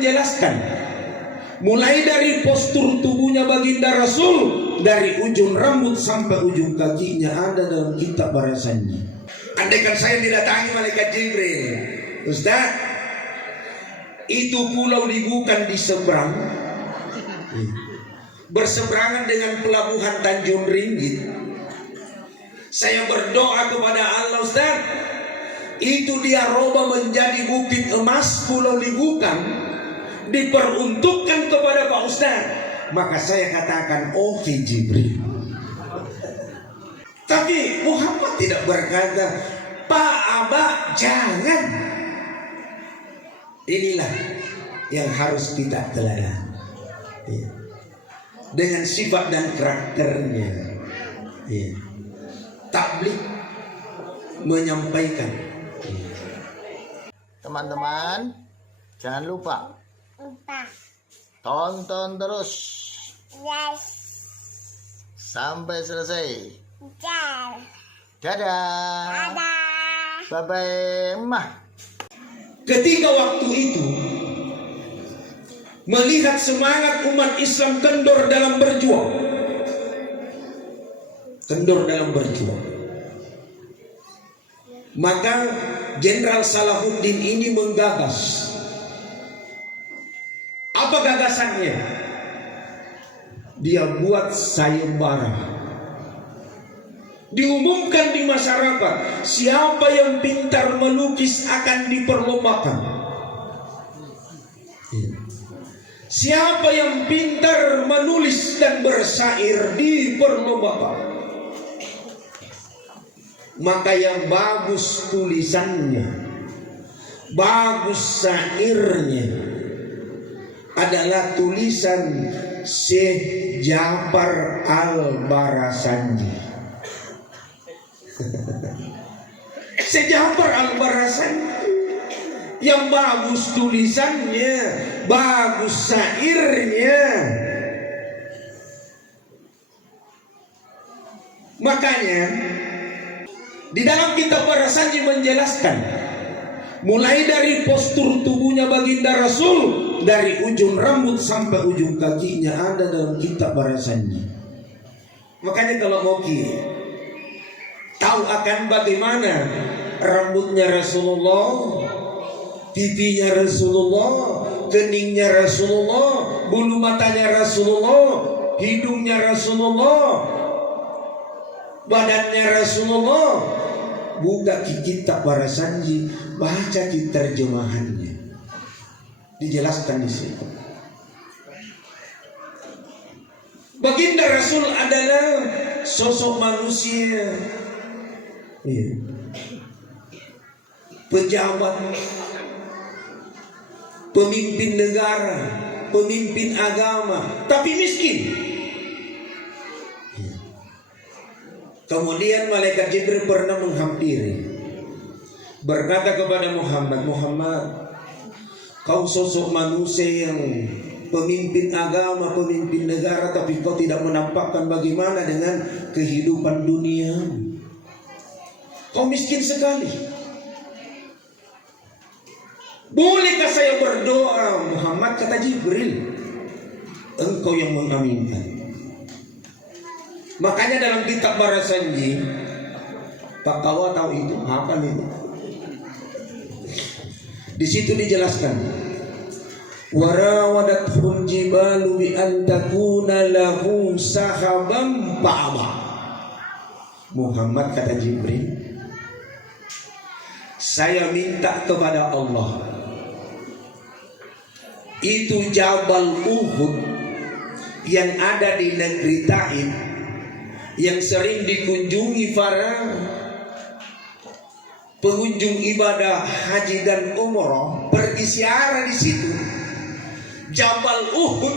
menjelaskan mulai dari postur tubuhnya baginda Rasul, dari ujung rambut sampai ujung kakinya ada dalam kitab barasannya. Andaikan saya didatangi malaikat Jibril, Ustaz, itu pulau dibukan di seberang, berseberangan dengan pelabuhan Tanjung Ringgit. Saya berdoa kepada Allah, Ustaz, itu dia roba menjadi bukit emas, pulau dibukan diperuntukkan kepada Pak Ustaz. Maka saya katakan, oke Jibril. Tapi Muhammad tidak berkata, Pak Aba jangan. Inilah yang harus kita teladani dengan sifat dan karakternya. Tabligh menyampaikan. Teman-teman, jangan lupa tonton terus sampai selesai. Dadah. Bye-bye, Mah. Ketika waktu itu melihat semangat umat Islam kendor dalam berjuang, maka Jenderal Salahuddin ini menggagas. Apa gagasannya? Dia buat sayembara. Diumumkan di masyarakat, siapa yang pintar melukis akan diperlombakan. Siapa yang pintar menulis dan bersyair diperlombakan. Maka yang bagus tulisannya, bagus syairnya adalah tulisan Syekh Ja'far Al-Barasanji. Syekh Ja'far Al-Barasanji yang bagus tulisannya, bagus syairnya. Makanya di dalam kitab Barasanji menjelaskan mulai dari postur tubuhnya baginda Rasul, dari ujung rambut sampai ujung kakinya ada dalam kitab Barasanji. Makanya kalau mau tahu akan bagaimana rambutnya Rasulullah, pipinya Rasulullah, keningnya Rasulullah, bulu matanya Rasulullah, hidungnya Rasulullah, badannya Rasulullah, buka kitab Barasanji, baca terjemahannya, dijelaskan di situ. Baginda Rasul adalah sosok manusia, pejabat, pemimpin negara, pemimpin agama, tapi miskin. Kemudian malaikat Jibril pernah menghampiri, berkata kepada Muhammad, Muhammad, kau sosok manusia yang pemimpin agama, pemimpin negara, tapi kau tidak menampakkan bagaimana dengan kehidupan dunia. Kau miskin sekali. Bolehkah saya berdoa, Muhammad? Kata Jibril, engkau yang mengaminkan. Makanya dalam kitab Barasanji, Pak Kawa tahu itu apa nih? Di situ dijelaskan, warawadathul jibalu bi an takuna lahu sahaban fa'aba. Muhammad, kata Jibril, saya minta kepada Allah, itu Jabal Uhud yang ada di negeri Taif, yang sering dikunjungi para pengunjung ibadah haji dan umrah, pergi ziarah di situ. Jabal Uhud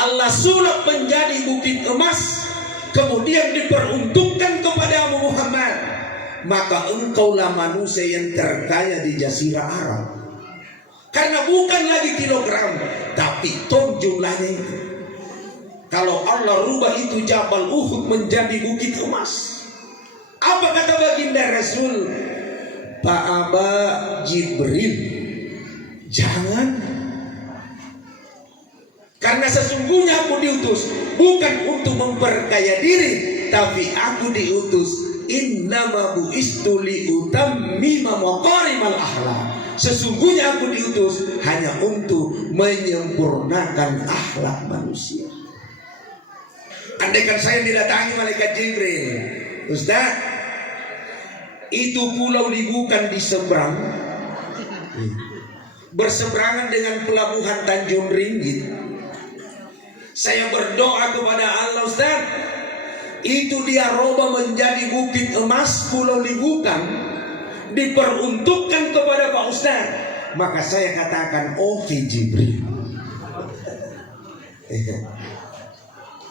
Allah sulap menjadi bukit emas, kemudian diperuntukkan kepada Muhammad. Maka engkaulah manusia yang terkaya di Jazirah Arab. Karena bukan lagi kilogram, tapi ton jumlahnya. Kalau Allah rubah itu Jabal Uhud menjadi bukit emas, apa kata baginda Rasul? Pak Aba Jibril, jangan. diutus bukan untuk memperkaya diri, tapi aku diutus innama bu'istu liutammima maqarimal akhlak. Sesungguhnya aku diutus hanya untuk menyempurnakan akhlak manusia. Andaikan saya didatangi malaikat Jibril, Ustaz, itu pulau bukan di seberang, berseberangan dengan pelabuhan Tanjung Ringgit. Saya berdoa kepada Allah, Ustaz, itu dia roba menjadi bukit emas, pulau bukan diperuntukkan kepada Pak Ustaz. Maka saya katakan, oke Jibril.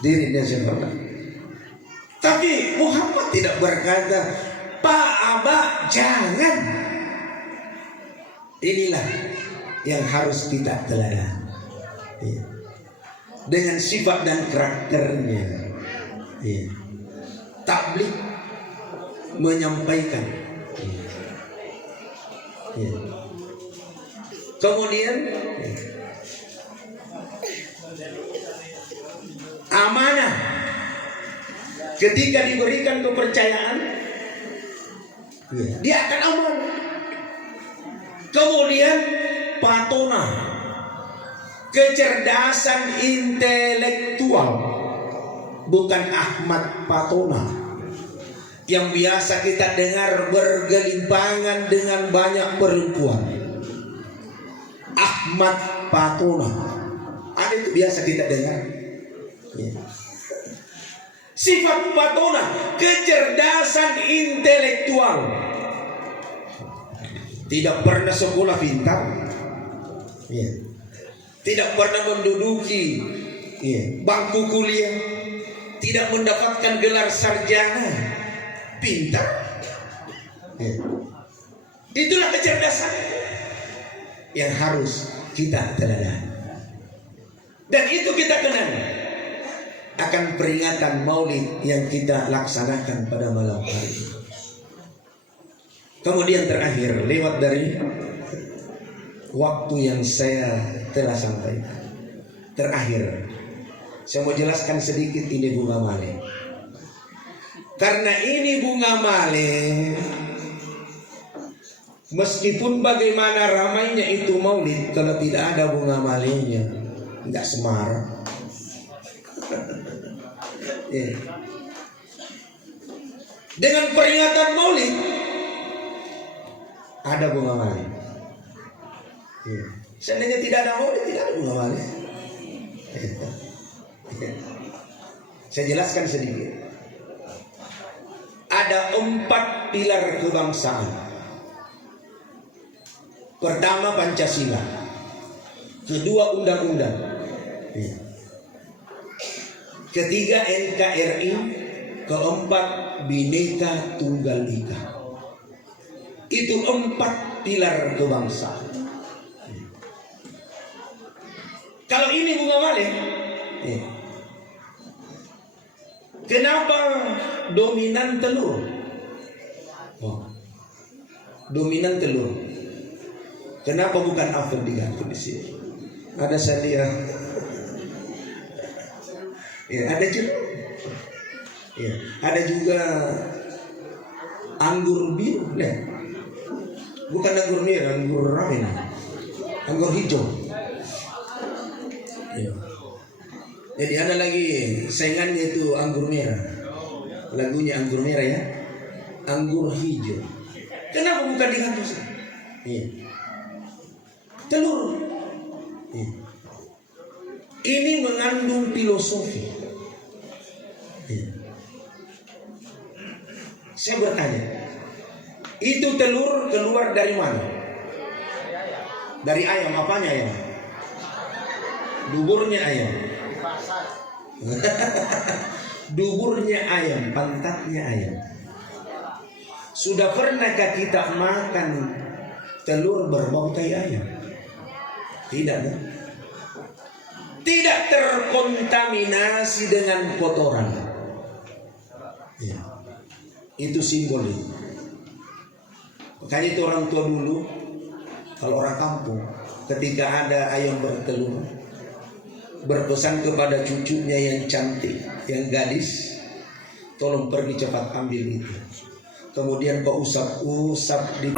Dirinya sendiri. Tapi Muhammad tidak berkata, Pak Abah jangan. Inilah yang harus kita teladani, dengan sifat dan karakternya. Tabligh menyampaikan. Kemudian amanah, ketika diberikan kepercayaan, dia akan aman. Kemudian patona, kecerdasan intelektual, bukan Ahmad Patona yang biasa kita dengar bergelimpangan dengan banyak perempuan. Ahmad Patona ada, itu biasa kita dengar. Sifat Patona, kecerdasan intelektual, tidak pernah sekolah pintar, tidak pernah menduduki bangku kuliah, tidak mendapatkan gelar sarjana, pintar. Itulah kecerdasan yang harus kita teladani. Dan itu kita kenal akan peringatan Maulid yang kita laksanakan pada malam hari. Kemudian terakhir, lewat dari waktu yang saya telah sampaikan, terakhir saya mau jelaskan sedikit ini bunga male. Karena ini bunga male, meskipun bagaimana ramainya itu Maulid, kalau tidak ada bunga malenya nggak semarak. Dengan peringatan Maulid ada bunga male. Seandainya tidak ada Maulid, tidak ada bunga male. Saya jelaskan sedikit. Ada 4 pilar kebangsaan. Pertama Pancasila, kedua undang-undang, ketiga NKRI, keempat Bhinneka Tunggal Ika. Itu 4 pilar kebangsaan. Kalau ini bunga male, kenapa dominan telur? Dominan telur. Kenapa bukan apel digantung di sini? Ada salia, ada jeruk, ada juga anggur biru, bukan anggur merah, anggur ramen, anggur hijau. Jadi ada lagi saingannya itu anggur merah. Lagunya anggur merah ya, anggur hijau. Kenapa bukan digantung sih? Telur. Ini mengandung filosofi. Saya bertanya, itu telur keluar dari mana? Dari ayam, apanya ya? Duburnya ayam. Duburnya ayam, pantatnya ayam. Sudah pernahkah kita makan telur berbau tai ayam? Tidak, kan? Tidak terkontaminasi dengan kotoran. Itu simbol itu. Makanya itu orang tua dulu, kalau orang kampung, ketika ada ayam bertelur, berpesan kepada cucunya yang cantik, yang gadis, tolong pergi cepat ambil itu. Kemudian kau usap-usap di